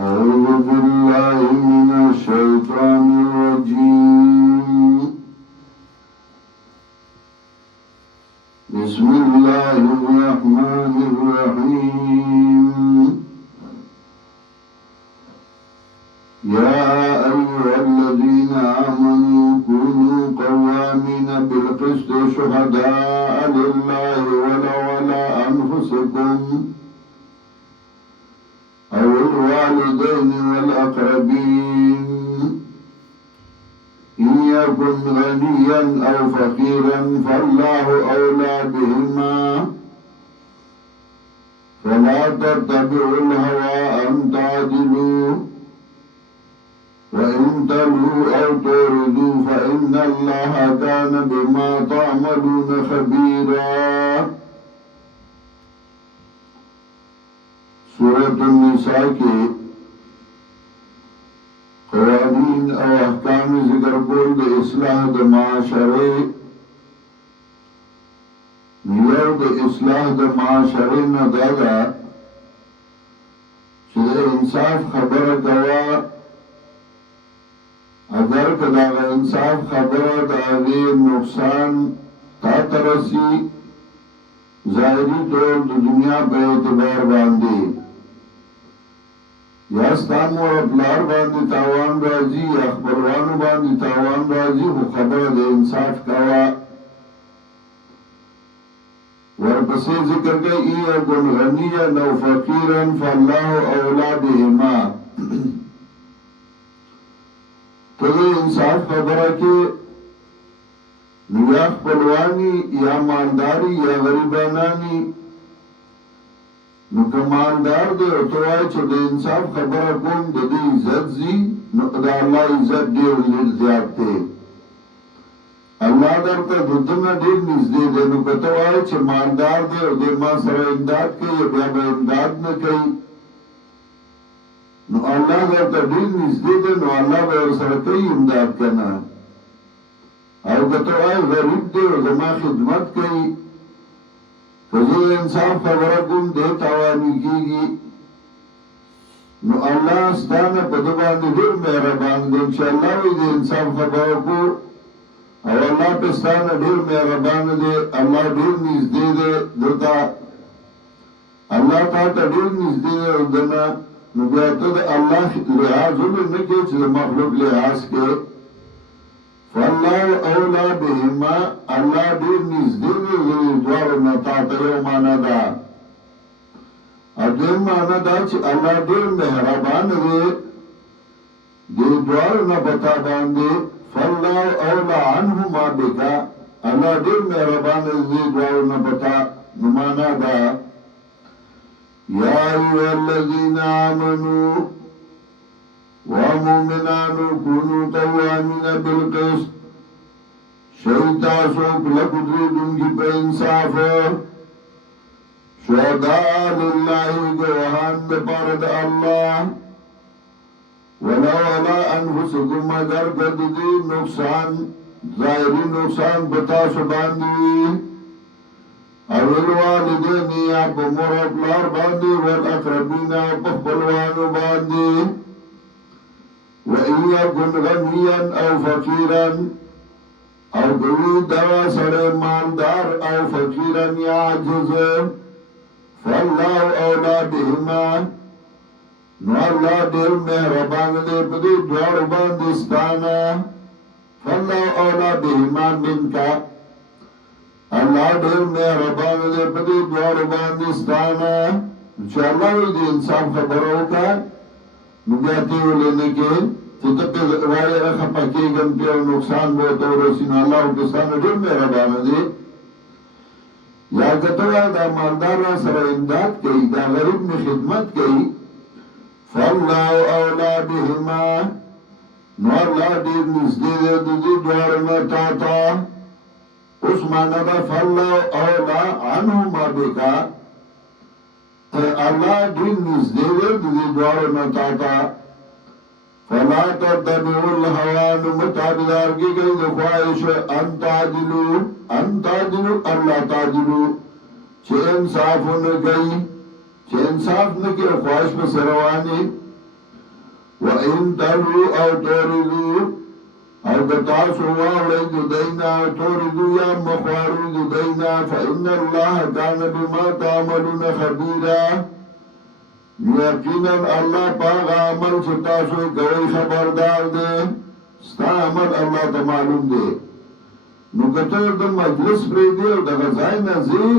أعوذ بالله من الشيطان الرجيم. بسم الله الرحمن الرحيم. يا أيها الذين آمنوا كونوا قوامين بالقسط شهداء لله ولو على أنفسكم أو الوالدين والأقربين إن يكن غنيا أو فقيرا فالله أولى بهما فلا تتبعوا الهوى أن تعدلوا وإن تلووا أو تعرضوا فإن الله كان بما تعملون خبيرا. سورة النساء کے قوانین او احکام ذکر کول د اصلاح د معاشره یو د اصلاح د معاشره نه دادا چې د انصاف خبره کوا اگر کدا انصاف خبره د هغه نقصان تا ترسي ظاهری طور د دنیا په اعتبار باندې یا ستامو اپلار باندې تاوان راځي یا خبروانو باندې تاوان راځي خو خبره د انصاف کوا. ورپسې ذکر کوي یکن غنیا او فقیرا فالله اولی بهما. ته انصاف خبره کې یا خپلوانی یا مالداری یا غریبانانی نو که مالدار دی او توای چې د انصاف خبره کوم د دې عزت زی نو د الله عزت ډیر زیات دی. الله درته د دنیا ډیر نږدې دی نو که توای چې مالدار دی او د ما سره امداد کوي بیا به امداد نه کوي نو الله درته ډیر نږدې دی نو الله به ورسره کوي امداد کنه. او که توای غریب دی او زما خدمت کوي فزو انصاف خبره کوم دې تاوانی کیږي نو الله ستانه په دې باندې ډېر مهربان دی چې الله دې انصاف خبره کو او الله په ستانه ډېر مهربان دی. الله ډېر نږدې دی دتا الله ته ډېر نږدې دی دنا نو بیا ته الله لحاظ نه کوي چې مخلوق لحاظ کوي. فالله اولا بهما الله دیر نزدی دی دوار نتا تیو مانا دا ادویم مانا دا چی اللہ دیر مہربان دی دی دوار نبتا باندی فالله اولا عنہما بکا اللہ دیر مہربان دی دوار نبتا نمانا دا. یا ایوہ الذین آمنوا ومؤمنانو کونو قوامین بالقسط شہیداسو کلکدری دنگی پہ انصاف شہداء للہ گواہان بپارد اللہ ولو علا انفسکم اگر کردی نقصان ظاہری نقصان بتا سباندی اول والدینی آپ مور اپلار باندی والاقربین آپ خپلوانو باندی وَإِن يَكُنْ غَنِيًّا أَوْ فَقِيرًا او کوي دا سره مالدار او فقیرا یا عاجز فالله اولا بهما نو الله دل مهربان دی په دې دوار باندې ستانه فالله اولا بهما منکا الله دل مهربان دی په دې دوار باندې ستانه چې الله دې انصاف خبرو کا نو بیا دې ولنه کې چې ته په وایي راخه پکې ګم په نقصان وو ته ورسینه الله په ستانه ډېر مهربان دی. یا کته دا مالدار سره امداد کوي دا غریب می خدمت کوي فالله اولا بهما نو الله دې نږدې دې دوار نه تا اوس معنا دا فالله اولا عنهما بکا الله دې نږدې دې دوار نه تا فلا تتبعوا الهوى متابدار کی گئی خواہش ان تعدلوا اللہ تعدلوا چه انصاف نہ گئی چه انصاف نہ کہ خواہش پر سروانی وَإِن تَلْوُوا أَوْ تُعْرِضُوا او کتاسو واوڑی دو دینا توردو یا مخوارو دو دینا فإن اللہ کان بما تعملون خبیرا یقینا اللہ پاک عمل ستاسو کوئی خبردار دے ستا عمل اللہ تا معلوم دے نو کتر دا مجلس پریدی او دا غزائی نزی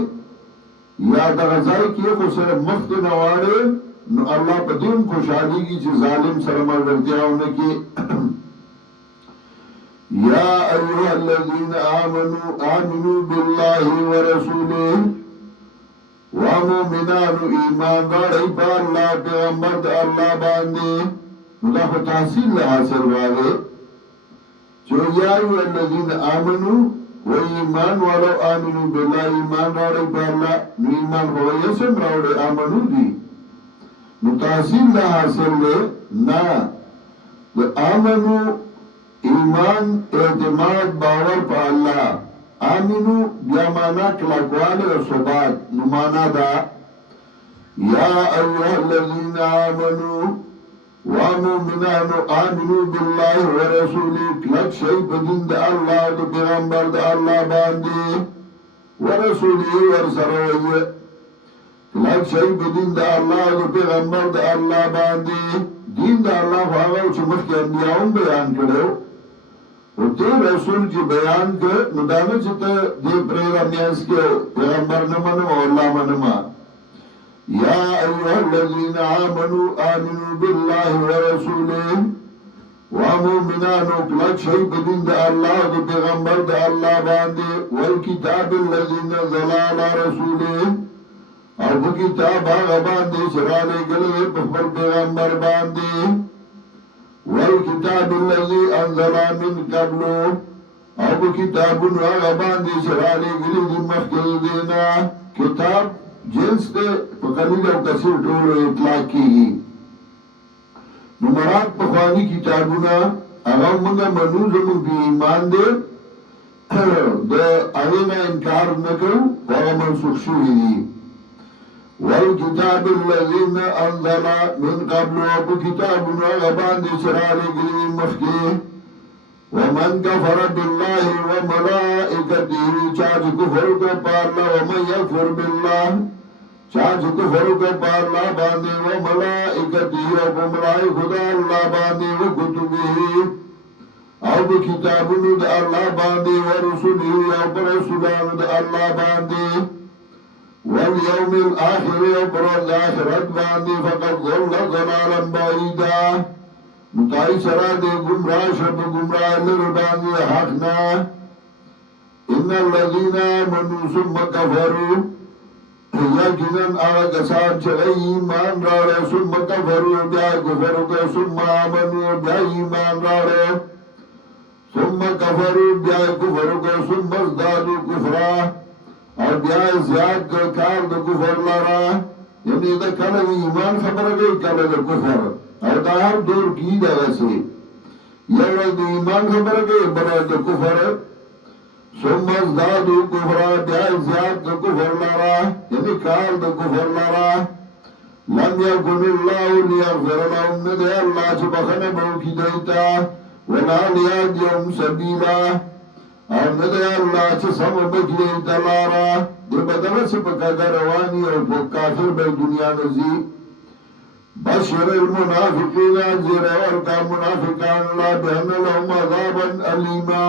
یا دا غزائی کی خو صرف مخت نوارے نو اللہ پا دیم خوشحالی کی چی ظالم سرمر ورتیاؤنے کی یا ایوہ الذین آمنوا باللہ ورسولہ ومؤمنان ایمان داڑی پا اللہ پیغمبر دا اللہ باندے دا خو تحصیل حاصل والے چو یا ایوہ الذین آمنوا و ایمان والو آمنوا باللہ ایمان داڑی پا اللہ نو ایمان ہو یسم راوڑے آمنو دی نو تحصیل حاصل لے نا آمنو ایمان اعتماد باور پا اللہ آمینو بیا مانا کلکوال و صبات نمانا دا یا ایوہ الذین آمنو ومؤمنانو آمنو باللہ ورسولی کلک شیب دین دا اللہ دا پیغمبر دا اللہ باندے ورسولی ورسروی کلک شیب دین دا اللہ دا پیغمبر دا اللہ باندے دین دا اللہ خواہو چمخ کے انبیاؤں بیان کرو و تے رسول کی بیان کے ندانا چتا دے پریرہ میاس کے پیغمبر نمانو اللہ منما یا ایوہ الذین آمنوا آمنوا باللہ ورسولہ ومؤمنانو کلک شیب دین دا اللہ دا پیغمبر دا اللہ باندے والکتاب الذی نزل علی رسولہ اور وہ کتاب آغا باندے شرالے گلے بخبر پیغمبر باندے والکتاب الذی انزل من قبل او کتاب آغا باندے شرالے گلے دی مخکل دینا کتاب جنس دے قلیل او کثیر ٹولو اطلاق کی گی نمرات پخوانی کتابونا اغا منگا منوزمو بی ایمان دے دا اغینا انکار نکو وغا منسوخ شوئی دی والکتاب الذین انزل من قبل و کتاب غبان شرار گری مخی ومن کفر باللہ وملائکته چاچ کفر کو پارلا ومن یکفر باللہ چاچ کفر کو پارلا باندے وملائکته و ملائی خدا اللہ باندے وکتبه او کتاب دا اللہ باندے ورسوله او رسولان دا اللہ باندے واليوم الآخر وبر الآخرت باندی فقط ظل ظلالا بعیدا متائی سرا دے گمراہ شب گمراہ لر باندی حقنا ان الذین آمنوا ثم کفروا یقیناً آغا کسان چگئی ایمان رارے ثم کفروا بیا کفر کو ثم آمنوا بیا ایمان رارے ثم کفروا بیا کفر کو ثم ازدادوا کفرا اور بیا زیاد کار دا کفر لارا یعنی دا کل ایمان خبر گئی کل دا کفر اور دا ہر دور کی دا ویسے یعنی دا ایمان خبر گئی بنا دا کفر ثم ازدادو کفرا بیا زیاد دا کفر لارا یعنی کار دا کفر لارا لم یکن اللہ لیغفر لهم ندے اللہ چبخن بوکی دیتا ولا لیادیهم سبیلا اور ندے اللہ چھ سم بکلی دلارا دے بدل سے پکا روانی اور کافر بے دنیا نزی بشر المنافقین زیر ورکا منافقان اللہ بہن لهم عذابا علیما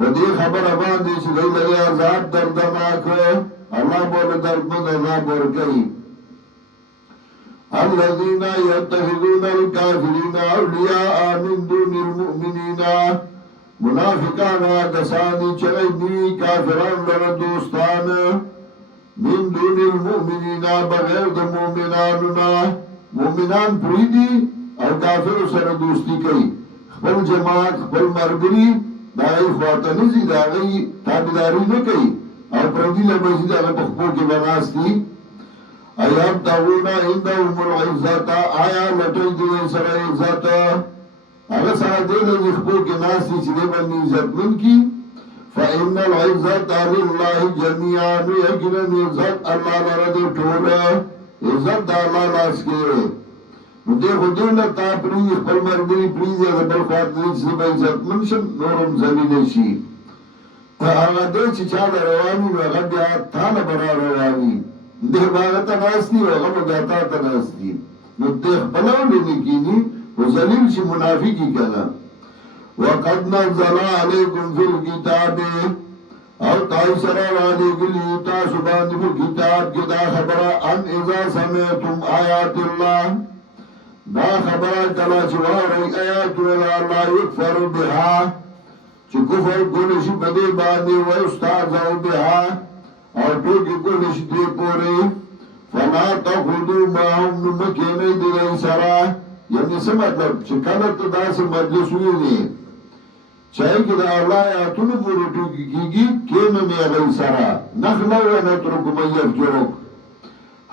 ودی خبر باندی چھ گئی لگے عذاب دردناک اللہ بول دردن عذاب ورکی الذین یتخذون الکافرین اولیاء من دون المؤمنین منافقان کسانی چرئی کافران لر دوستان من دون المؤمنین بغیر دا مومناننا مومنان پریدی اور کافر سر دوستی کئی خبر جماعت خبر مرگری دائی خواتنزی دائی تابداری نکئی اور پردی لبزی دا بخبو کی بناستی ایاب داغونا اندہم العزتا آیا لٹوی دیوئی سر عزتا اگر ساتھ یخبو کے ناسی چلے بنی عزت من کی فإن العزت للہ جميعا یقینا عزت اللہ لرد ٹھولا عزت اللہ لاس کے دې خو دې نه تا پرېږدي خپل ملګري پرېږدي د بل خوا ته چې زه به عزتمند شم نور هم ذلیله شي هغه دی چې چا له روان وي نو هغه بیا تا نه به را روان وي دې به هغه ته ناست دي هغه به بیا تا ته ناست دي نو دې خپله ولې نه کېني خو ذلیل شي منافقي که نه وقد نزل علیکم فی الکتاب او تای سره رالیږلي تاسو باندې په کتاب کې دا خبره ان اذا سمعتم آیات الله دا خبره کله چې واورئ آیاتونه د الله یکفر بها چې کفر کولی شي په دې باندې ویستهزأ بها او ټوکې کولی شي دې پورې فلا تقعدوا معهم نو مه کښېنئ د دوی سره یعنې څه مطلب چې کله ته داسې مجلس ووینې چې هغې کې د الله آیاتونو پورې ټوکې کېږي کښېنئ هغوی سره نحن ونترک من یفجرک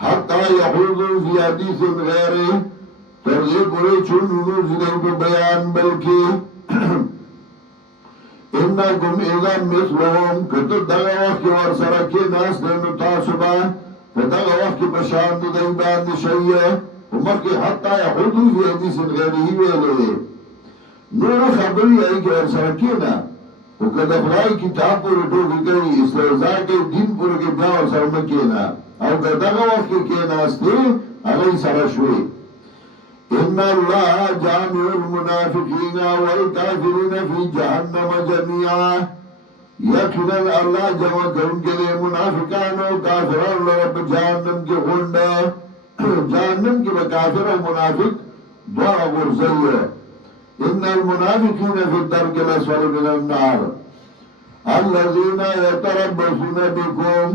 حتی یخوضوا فی حدیث غیره تر دې پورې چې ونوځي دوی په بیان بلکې انکم اذا مثلهم که ته دغه وخت کې ورسره کېناستې نو تاسو به په دغه وخت کې په شان د دوی باندې شئ خو مخکې حتی یخوضوا فی حدیث غیره ویلی دی نورو خبرې هغې کې ورسره کېنه خو که د خدای کتاب پورې ټوکې کوي استهزا کوي دین پورې کې بیا ورسره مه کېنه او که دغه وخت کې کېناستې هغوی سره شوې ان الله جامع المنافقین والکافرین فی جهنم جميعا یقینا الله جمع کوونکی دی منافقان او کافران لره په جهنم کې غونډه جهنم کې به کافر او منافق دواړه غورځوي ان المنافقین فی الدرک الاسفل من النار الذین یتربصون بکم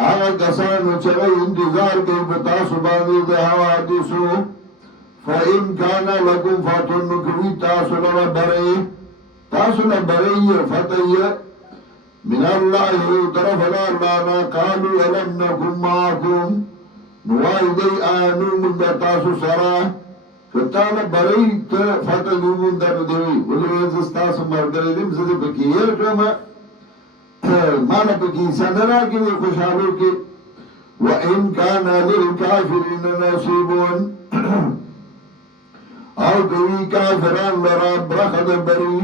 هغه کسانو چې انتظار کوي په تاسو باندې د حوادثو فَإِنْ كَانَ لَكُمْ فَتْحٌ نُكْوِي تَاسُ لَبَرَيَّ فَتَيَّ مِنَ اللَّهِ طَرَفَ الْأَرْضَانَا قَالُوا أَلَمْ نَكُنْ مَعَكُمْ نُوَائِدَيْ آنُوا مُنْدَ تَاسُ سَرَا فتانا برئی تا فتح نومون در دوی ولوی زستاسو مرگره دیم زده پکی هیر کم مانا پکی سنرا کی خوشحالو کی وَإِنْ كَانَ لِلْكَافِرِينَ نَصِيبٌ او کوي کافران لرا برخد بری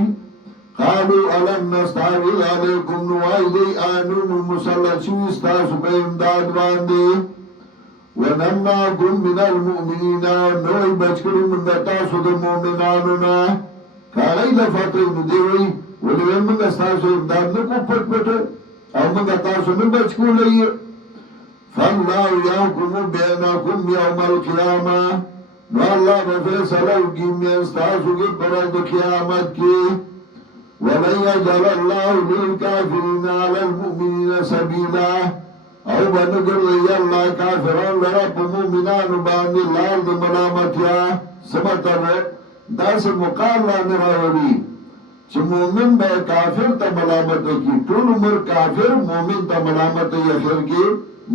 قالوا ألم نستعوذ علیکم نوائدی آنوم مسلط شوی ستاسو پا امداد باندی ونمناکم من المؤمنین نوئی بچکری من تاسو دا مومنانونا کاغی لفتر ندیوی ولوی من ستاسو امداد نکو پت پت او من تاسو نبچکو لئی فاللہ یحکم بینکم یوم القیامہ نو اللہ بفیصلو کی میستاسو کی پرد قیامت کی وَلَنْ يَجْعَلَ اللَّهُ لِلْكَافِرِينَ عَلَى الْمُؤْمِنِينَ سَبِيلًا او بنگر دی اللہ کافران لرا پا مومنانو باندی لار دی ملامتیا سمتر دا سے مقابلہ نراولی چه مومن با کافر تا ملامت کی طول عمر کافر مومن تا ملامت یخر کی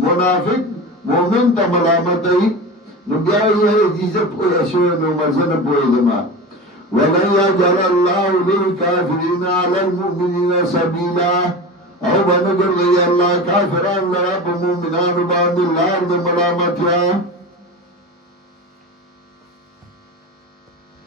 منافق مومن تا ملامت نو بیا یہ دیزه پویا شوی نو مزن پویا دما وَلَنْ يَجْعَلَ اللَّهُ لِلْكَافِرِينَ عَلَى الْمُؤْمِنِينَ سَبِيلًا او بنگر دی اللہ کافران لرا پا مومنان باندی لار دی ملامتیا